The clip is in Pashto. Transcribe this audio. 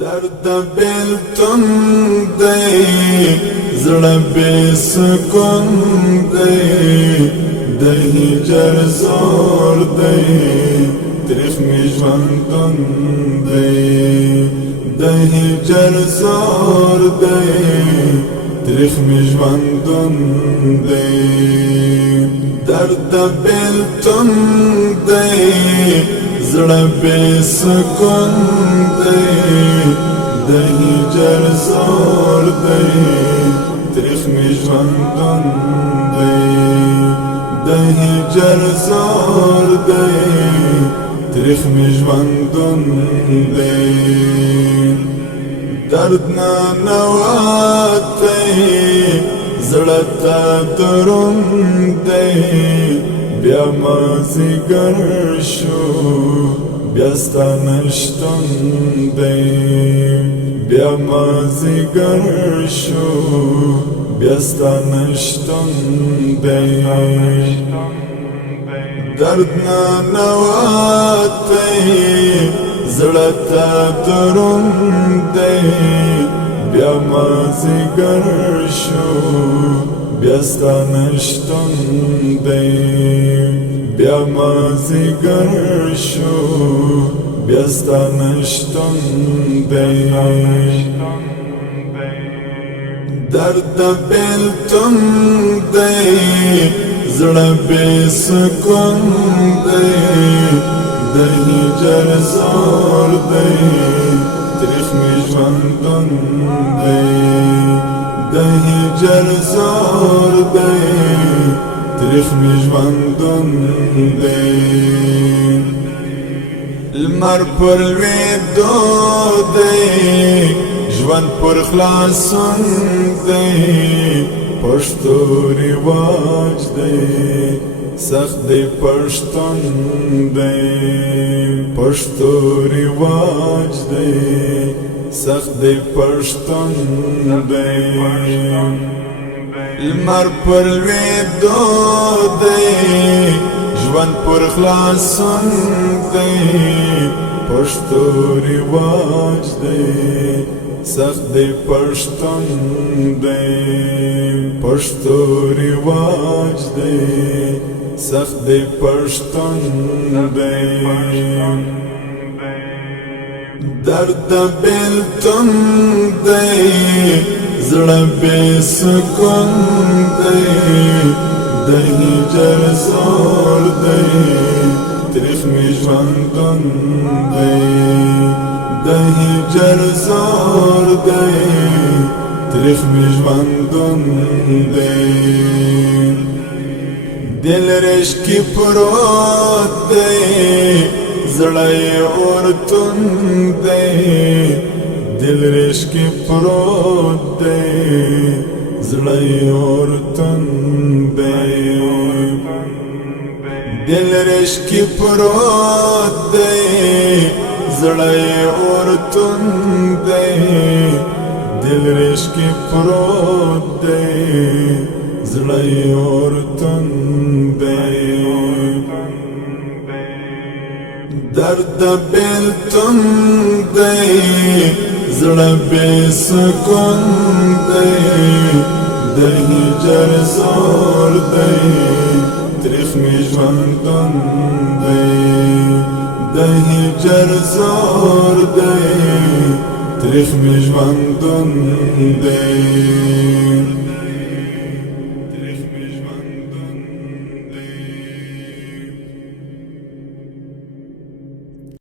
درد بیلتون دی زړه بے سکون دی د هجر زور دی تریخ می ژوندون دی د هجر زور دی تریخ می ژوندون دی درد بیلتون دی زړه بے سکون دی د هجر زور دی تریخ می ژوندون دی د هجر زور دی تریخ می ژوندون دی درد ننوات دی زړه ته دروند دی بیا مازیګر شو بیا ستا نشتون دی بیا مازیګر شو بیا ستا نشتون دی درد ننوات دی زړه ته دروند دی بیا مازیګر شو بیا ستا نشتون دی بیا مازیګر شو بیا ستا نشتون دی درد بیلتون دی زړه بے سکون دی د هجر زور دی تریخ می ژوندون دی د هجر زور دی تریخ می ژوندون دی لمر پر لویدو دی ژوند پر خلاصون دی پښتو رواج دی سخت دی پښتون دی پښتو رواج دی سخت دی پښتون دی لمر پر لویدو دی ژوند پر خلاصون دی پښتو رواج دی سخت دی پښتون دی پښتو رواج دی سخت دی پښتون دی درد بیلتون دی زړه بے سکون دی د هجر زور دی تریخ می ژوندون دی د هجر زور دی تریخ می ژوندون دی دل رشکی پروت دی زړه اورتون دی دل رشکی پروت دی زړه اورتون دی دل رشکی پروت دی زړه اورتون دی دل رشکی پروت دی زړه اورتون دی درد بیلتون دی زړه بے سکون دی د هجر زور دی تریخ می ژوندون دی د هجر زور دی تریخ می ژوندون دی